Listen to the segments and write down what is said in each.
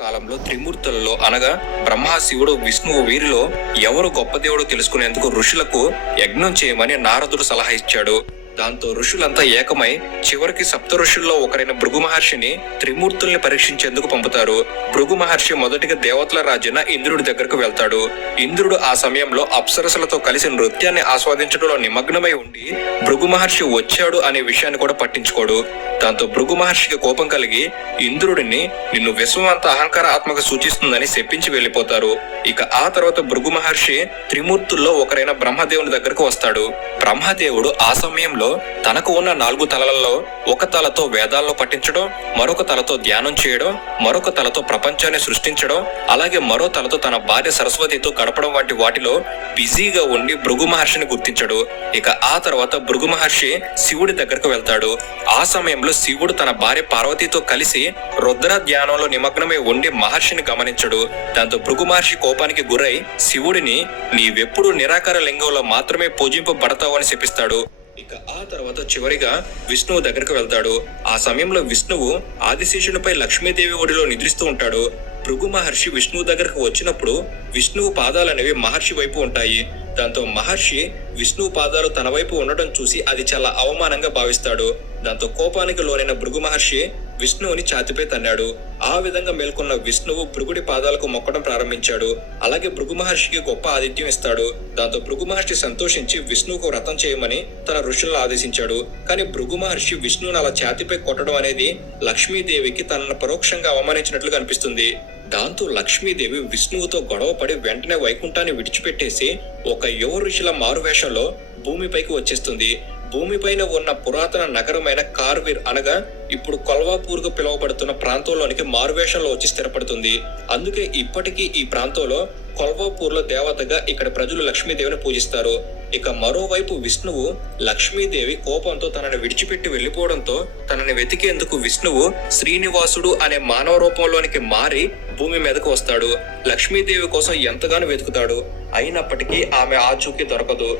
కాలంలో త్రిమూర్తులలో అనగా బ్రహ్మ శివుడు విష్ణువు వీరిలో ఎవరు గొప్ప దేవుడో తెలుసుకునేందుకు ఋషులకు యజ్ఞం చేయమని నారదుడు సలహా ఇచ్చాడు. దాంతో ఋషులంతా ఏకమై చివరికి సప్త ఋషుల్లో ఒకరైన భృగు మహర్షిని త్రిమూర్తుల్ని పరీక్షించేందుకు పంపుతారు. భృగు మహర్షి మొదటిగా దేవతల రాజున ఇంద్రుడి దగ్గరకు వెళ్తాడు. ఇంద్రుడు ఆ సమయంలో అప్సరసలతో కలిసి నృత్యాన్ని ఆస్వాదించడంలో నిమగ్నమై ఉండి భృగు మహర్షి వచ్చాడు అనే విషయాన్ని కూడా పట్టించుకోడు. దాంతో భృగు మహర్షికి కోపం కలిగి ఇంద్రుడిని నిన్ను విశ్వం అంత అహంకార ఆత్మక సూచిస్తుందని శప్పించి వెళ్ళిపోతారు. ఇక ఆ తర్వాత భృగు మహర్షి త్రిమూర్తుల్లో ఒకరైన బ్రహ్మదేవుని దగ్గరకు వస్తాడు. బ్రహ్మదేవుడు ఆ సమయంలో తనకు ఉన్న నాలుగు తలలలో ఒక తలతో వేదాలను పఠించడం మరొక తలతో ధ్యానం చేయడం మరొక తలతో ప్రపంచాన్ని సృష్టించడం అలాగే మరో తలతో తన భార్య సరస్వతితో గడపడం వంటి వాటిలో బిజీగా ఉండి భృగు మహర్షిని గుర్తించడు. ఇక ఆ తర్వాత భృగు మహర్షి శివుడి దగ్గరకు వెళ్తాడు. ఆ సమయంలో శివుడు తన భార్య పార్వతితో కలిసి రుద్ర ధ్యానంలో నిమగ్నమై ఉండి మహర్షిని గమనించడు. దాంతో భృగు మహర్షి కోపానికి గురై శివుడిని నీవెప్పుడు నిరాకార లింగంలో మాత్రమే పూజింపబడతావు అని శపిస్తాడు. ఇక ఆ తర్వాత చివరిగా విష్ణువు దగ్గరకు వెళ్తాడు. ఆ సమయంలో విష్ణువు ఆదిశేషునిపై లక్ష్మీదేవి ఒడిలో నిద్రిస్తూ ఉంటాడు. భృగు మహర్షి విష్ణువు దగ్గరకు వచ్చినప్పుడు విష్ణువు పాదాలు అనేవి మహర్షి వైపు ఉంటాయి. దాంతో మహర్షి విష్ణువు పాదాలు తన వైపు ఉండడం చూసి అది చాలా అవమానంగా భావిస్తాడు. దాంతో కోపానికి లోనైన భృగు మహర్షి విష్ణువుని ఛాతిపై తన్నాడు. ఆ విధంగా మేల్కొన్న విష్ణువు భృగుడి పాదాలకు మొక్కడం ప్రారంభించాడు. అలాగే భృగు మహర్షికి గొప్ప ఆతిథ్యం ఇస్తాడు. దాంతో భృగు మహర్షి సంతోషించి విష్ణువుకు వ్రతం చేయమని తన ఋషులను ఆదేశించాడు. కానీ భృగు మహర్షి విష్ణువుని అలా ఛాతిపై కొట్టడం అనేది లక్ష్మీదేవికి తనను పరోక్షంగా అవమానించినట్లు కనిపిస్తుంది దాంతో లక్ష్మీదేవి విష్ణువుతో గొడవపడి వెంటనే వైకుంఠాన్ని విడిచిపెట్టేసి ఒక యువ ఋషుల మారువేషంలో భూమిపైకి వచ్చేస్తుంది. భూమిపైన ఉన్న పురాతన నగరమైన కార్వీర్ అనగా ఇప్పుడు కొల్వాపూర్గా పిలువబడుతున్న ప్రాంతంలోనికి మారువేషంలో వచ్చి స్థిరపడుతుంది. అందుకే ఇప్పటికీ ఈ ప్రాంతంలో కొల్వాపూర్లో దేవతగా ఇక్కడ ప్రజలు లక్ష్మీదేవిని పూజిస్తారు. ఇక మరోవైపు విష్ణువు లక్ష్మీదేవి కోపంతో తనని విడిచిపెట్టి వెళ్ళిపోవడంతో తనని వెతికేందుకు విష్ణువు శ్రీనివాసుడు అనే మానవ రూపంలోనికి మారి భూమి మీదకు వస్తాడు. లక్ష్మీదేవి కోసం ఎంతగానో వెతుకుతాడు. అయినప్పటికీ ఆమె ఆచూకీ దొరకదు.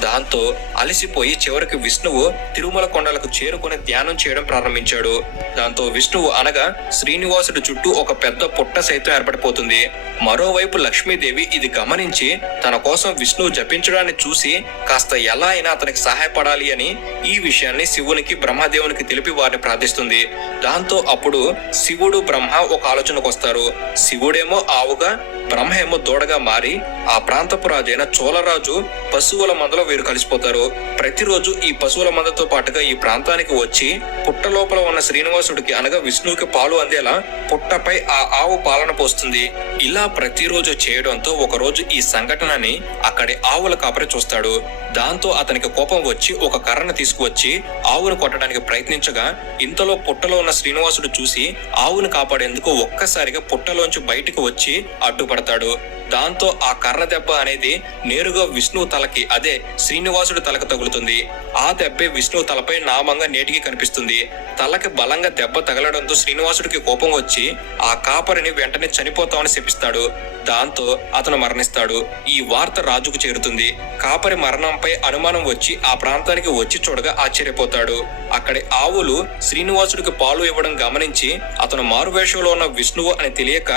దాంతో అలసిపోయి చివరికి విష్ణువు తిరుమల కొండలకు చేరుకుని ధ్యానం చేయడం ప్రారంభించాడు. దాంతో విష్ణువు అనగా శ్రీనివాసుడి చుట్టూ ఒక పెద్ద పుట్ట సైతం ఏర్పడిపోతుంది. మరోవైపు లక్ష్మీదేవి ఇది గమనించి తన కోసం విష్ణువు జపించడాన్ని చూసి కాస్త ఎలా అయినా అతనికి సహాయపడాలి అని ఈ విషయాన్ని శివునికి బ్రహ్మదేవునికి తెలిపి వారిని ప్రార్థిస్తుంది. దాంతో అప్పుడు శివుడు బ్రహ్మ ఒక ఆలోచనకు వస్తారు. శివుడేమో ఆవుగా బ్రహ్మ ఏమో దూడగా మారి ఆ ప్రాంతపు రాజైన చోళరాజు పశువుల మందలో వీరు కలిసిపోతారు. ప్రతిరోజు ఈ పశువుల మందతో పాటుగా ఈ ప్రాంతానికి వచ్చి పుట్ట లోపల ఉన్న శ్రీనివాసుడికి అనగా విష్ణువుకి పాలు అందేలా పుట్టపై ఆ ఆవు పాలన పోస్తుంది. ఇలా ప్రతిరోజు చేయడంతో ఒకరోజు ఈ సంఘటనని అక్కడి ఆవుల కాపరి చూస్తాడు. దాంతో అతనికి కోపం వచ్చి ఒక కర్రను తీసుకువచ్చి ఆవును కొట్టడానికి ప్రయత్నించగా ఇంతలో పుట్టలో ఉన్న శ్రీనివాసుడు చూసి ఆవును కాపాడేందుకు ఒక్కసారిగా పుట్టలోంచి బయటకు వచ్చి అడ్డుపడతాడు. దాంతో ఆ కర్ర దెబ్బ అనేది నేరుగా విష్ణువు తలకి అదే శ్రీనివాసుడు తలకు తగులుతుంది. ఆ దెబ్బే విష్ణువు తలపై నామంగా నేటికి కనిపిస్తుంది. తలకి బలంగా దెబ్బ తగలడంతో శ్రీనివాసుడికి కోపం వచ్చి ఆ కాపరిని వెంటనే చనిపోతామని శపిస్తాడు. దాంతో అతను మరణిస్తాడు. ఈ వార్త రాజుకు చేరుతుంది. కాపరి మరణంపై అనుమానం వచ్చి ఆ ప్రాంతానికి వచ్చి చూడగా ఆశ్చర్యపోతాడు. అక్కడి ఆవులు శ్రీనివాసుడికి పాలు ఇవ్వడం గమనించి అతను మారువేషంలో ఉన్న విష్ణువు అని తెలియక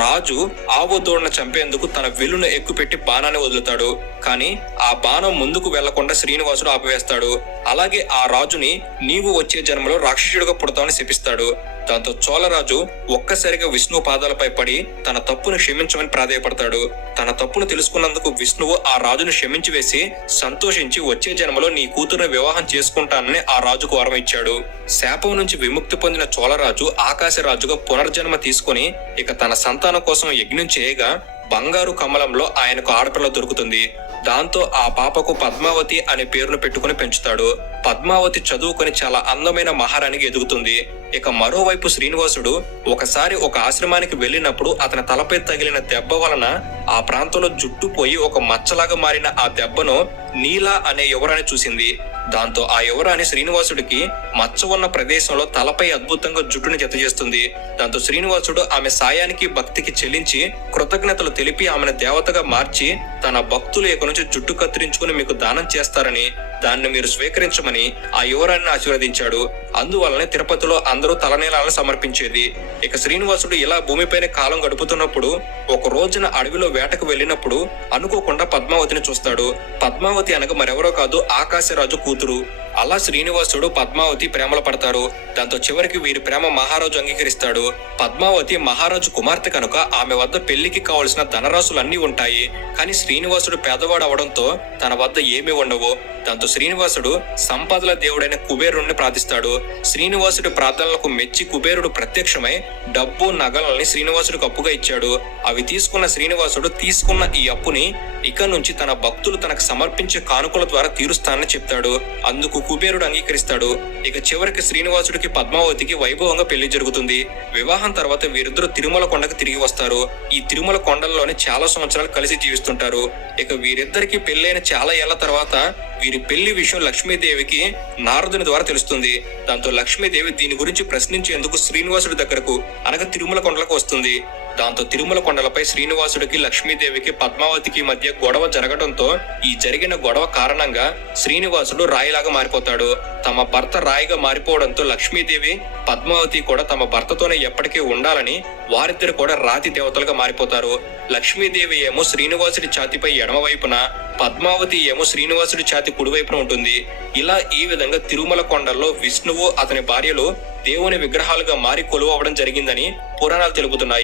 రాజు ఆవు దూడను చంపేందుకు తన విల్లును ఎక్కుపెట్టి బాణాన్ని వదులుతాడు. కానీ ఆ బాణం ముందుకు వెళ్ళకుండా శ్రీనివాసుడు ఆపివేస్తాడు. అలాగే ఆ రాజుని నీవు వచ్చే జన్మలో రాక్షసుడిగా పుడతావని శపిస్తాడు. దాంతో చోళరాజు ఒక్కసారిగా విష్ణు పాదాలపై పడి తన తప్పును క్షమించమని ప్రాధేయపడతాడు. తన తప్పును తెలుసుకున్నందుకు విష్ణువు ఆ రాజును క్షమించి వేసి సంతోషించి వచ్చే జన్మలో నీ కూతురు వివాహం చేసుకుంటానని ఆ రాజుకు వరం ఇచ్చాడు. శాపం నుంచి విముక్తి పొందిన చోళరాజు ఆకాశరాజుగా పునర్జన్మ తీసుకుని ఇక తన సంతానం కోసం యజ్ఞం చేయగా బంగారు కమలంలో ఆయనకు ఆడపిల్ల దొరుకుతుంది. దాంతో ఆ పాపకు పద్మావతి అనే పేరును పెట్టుకుని పెంచుతాడు. పద్మావతి చదువుకొని చాలా అందమైన మహారాణికి ఎదుగుతుంది. ఇక మరోవైపు శ్రీనివాసుడు ఒకసారి ఒక ఆశ్రమానికి వెళ్ళినప్పుడు అతని తలపై తగిలిన దెబ్బ వలన ఆ ప్రాంతంలో జుట్టు పోయి ఒక మచ్చలాగా మారిన ఆ దెబ్బను నీలా అనే యువరాన్ని చూసింది. దాంతో ఆ యువరాణి శ్రీనివాసుడికి మచ్చ ఉన్న ప్రదేశంలో తలపై అద్భుతంగా జుట్టును జతచేస్తుంది. దాంతో శ్రీనివాసుడు ఆమె సాయానికి భక్తికి చెల్లించి కృతజ్ఞతలు తెలిపి ఆమెను దేవతగా మార్చి తన భక్తులు ఇక నుంచి జుట్టు కత్తిరించుకుని మీకు దానం చేస్తారని దాన్ని మీరు స్వీకరించమని ఆ యువరాణిని ఆశీర్వదించాడు. అందువలనే తిరుపతిలో అందరూ తలనీలాలను సమర్పించేది. ఇక శ్రీనివాసుడు ఇలా భూమిపైన కాలం గడుపుతున్నప్పుడు ఒక రోజున అడవిలో వేటకు వెళ్ళినప్పుడు అనుకోకుండా పద్మావతిని చూస్తాడు. పద్మావతి అనగా మరెవరో కాదు ఆకాశరాజు కూతురు. అలా శ్రీనివాసుడు పద్మావతి ప్రేమలో పడతారు దాంతో చివరికి వీరి ప్రేమ మహారాజు అంగీకరిస్తాడు. పద్మావతి మహారాజు కుమార్తె కనుక ఆమె వద్ద పెళ్ళికి కావలసిన ధనరాశులన్నీ ఉంటాయి. కానీ శ్రీనివాసుడు పేదవాడు అవడంతో తన వద్ద ఏమీ ఉండవు. దాంతో శ్రీనివాసుడు సంపదల దేవుడైన కుబేరుణ్ణి ప్రార్థిస్తాడు. శ్రీనివాసుడి ప్రార్థనలకు మెచ్చి కుబేరుడు ప్రత్యక్షమై డబ్బు నగలని శ్రీనివాసుడికి అప్పుగా ఇచ్చాడు. అవి తీసుకున్న శ్రీనివాసుడు తీసుకున్న ఈ అప్పుని ఇక నుంచి తన భక్తులు తనకు సమర్పించే కానుకల ద్వారా తీరుస్తానని చెప్తాడు. అందుకు కుబేరుడు అంగీకరిస్తాడు. ఇక చివరికి శ్రీనివాసుడికి పద్మావతికి వైభవంగా పెళ్ళి జరుగుతుంది. వివాహం తర్వాత వీరిద్దరూ తిరుమల కొండకు తిరిగి వస్తారు. ఈ తిరుమల కొండల్లోనే చాలా సంవత్సరాలు కలిసి జీవిస్తుంటారు. ఇక వీరిద్దరికి పెళ్ళైన చాలా ఏళ్ళ తర్వాత వీరి పెళ్ళి విషయం లక్ష్మీదేవికి నారదుని ద్వారా తెలుస్తుంది. దాంతో లక్ష్మీదేవి దీని గురించి ప్రశ్నించేందుకు శ్రీనివాసుడి దగ్గరకు అనగా తిరుమల కొండలకు వస్తుంది. దాంతో తిరుమల కొండలపై శ్రీనివాసుడికి లక్ష్మీదేవికి పద్మావతికి మధ్య గొడవ జరగడంతో ఈ జరిగిన గొడవ కారణంగా శ్రీనివాసుడు రాయిలాగా మారిపోతాడు. తమ భర్త రాయిగా మారిపోవడంతో లక్ష్మీదేవి పద్మావతి కూడా తమ భర్తతోనే ఎప్పటికీ ఉండాలని వారిద్దరు కూడా రాతి దేవతలుగా మారిపోతారు. లక్ష్మీదేవి ఏమో శ్రీనివాసుడి ఛాతిపై ఎడమవైపున పద్మావతి ఏమో శ్రీనివాసుడి ఛాతి కుడివైపున ఉంటుంది. ఇలా ఈ విధంగా తిరుమల కొండల్లో విష్ణువు అతని భార్యలు దేవుని విగ్రహాలుగా మారి కొలువవడం జరిగిందని పురాణాలు తెలుపుతున్నాయి.